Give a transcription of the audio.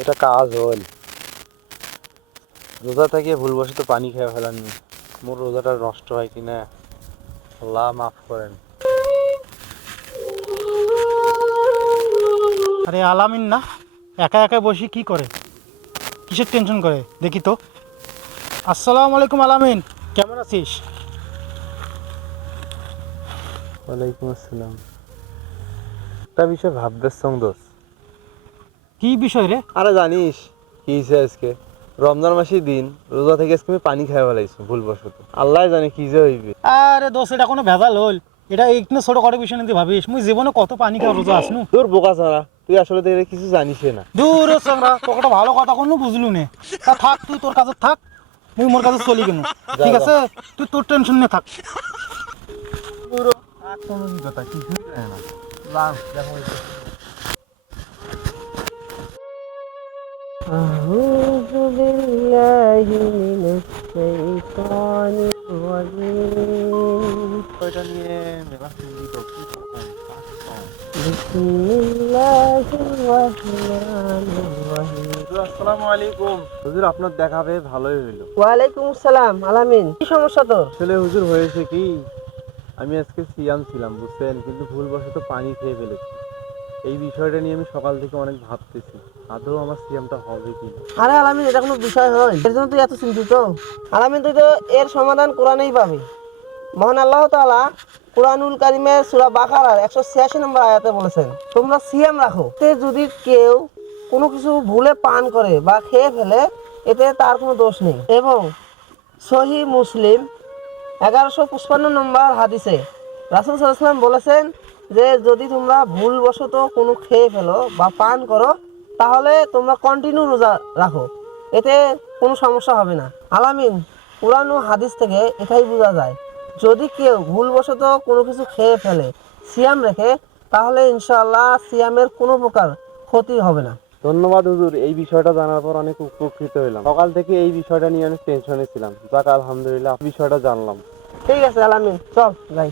এটা কাজ হল, রোজা থেকে ভুলবশত পানি খেয়ে ফেলান, মোর রোজাটা নষ্ট হয় কিনা আল্লাহ মাফ করেন। আরে আলামিন না, একা একা বসে কি করে, কিসের টেনশন করে দেখি তো। আসসালামু আলাইকুম আলামিন, কেমন আছিস? ওয়ালাইকুম আসসালাম। একটা বিষয় ভাবতেছ দোষ। কি বিষয় রে? আরে জানিস কি হয়েছে আজকে? রমজান মাসের দিন, রোজা থেকে আজকে আমি পানি খেয়ে ফেলাইছি ভুলবশত। আল্লাহ জানে কি যে হইবে। আরে দোষ, এটা কোনো ভেজাল হল? এটা একটু ছোট করে বিষয় নিতে ভাবিস, মুই জীবনে কত পানি খাওয়া রোজা আসনু। তোর বোকা ছাড়া তুই আসলে তো এটা কিছু জানিস না। দূর চামড়া, তোকে একটা ভালো কথা কোনো বুঝলু নে। তা থাক, তুই তোর কাছে থাক, মুই মোর কাছে চলি কেন। ঠিক আছে, তুই তোর টেনশন নিয়ে থাক। কথা কিছুই জানে না। লাভ দেখো أعوذ بالله من الشيطان الرجيم এটা নিয়ে মেলা চিন্তিত কি করবেন। بسم الله الرحمن الرحيم হুজুর আসসালামু আলাইকুম। হুজুর আপনার দেখা পেয়ে ভালোই হইলো। ওয়ালাইকুম আসসালাম। আলামিন, কি সমস্যা তোর? আসলে হুজুর হয়েছে কি, আমি আজকে সিয়াম ছিলাম বুঝছেন, কিন্তু ভুলবশত পানি খেয়ে ফেলেছি। এই বিষয়টা নিয়ে আমি সকাল থেকে অনেক ভাবতেছি, আদৌ আমার সিয়ামটা হবে কি না। আরে আলামিন, এটা কোনো বিষয় হয়? এর জন্য তুই এত চিন্তিত? আলামিন, তুই তো এর সমাধান কোরআনেই পাবি। মহান আল্লাহ তাআলা কুরআনুল কারীমের সূরা বাকারার 186 নম্বর আয়াতে বলেছেন, তোমরা সিয়াম রাখো। তে যদি কেউ কোনো কিছু ভুলে পান করে বা খেয়ে ফেলে, এতে তার কোনো দোষ নেই। এবং সহিহ মুসলিম 1155 নম্বর হাদিসে রাসূল সাল্লাল্লাহু আলাইহি ওয়াসাল্লাম বলেছেন যে যদি তোমরা ভুলবশত কোনো খেয়ে ফেলো বা পান করো, তাহলে তোমরা কন্টিনিউ রোজা রাখো, এতে কোনো সমস্যা হবে না। আলামিন, কুরআন ও হাদিস থেকে এটাই বোঝা যায়, যদি কেউ ভুলবশত কোনো কিছু খেয়ে ফেলে সিয়াম রেখে, তাহলে ইনশাআল্লাহ সিয়ামের কোনো প্রকার ক্ষতি হবে না। ধন্যবাদ হুজুর, এই বিষয়টা জানার পর অনেক উপকৃত হলাম। সকাল থেকে এই বিষয়টা নিয়ে অনেক টেনশনে ছিলাম, যাক আলহামদুলিল্লাহ বিষয়টা জানলাম। ঠিক আছে আলামিন, চল যাই।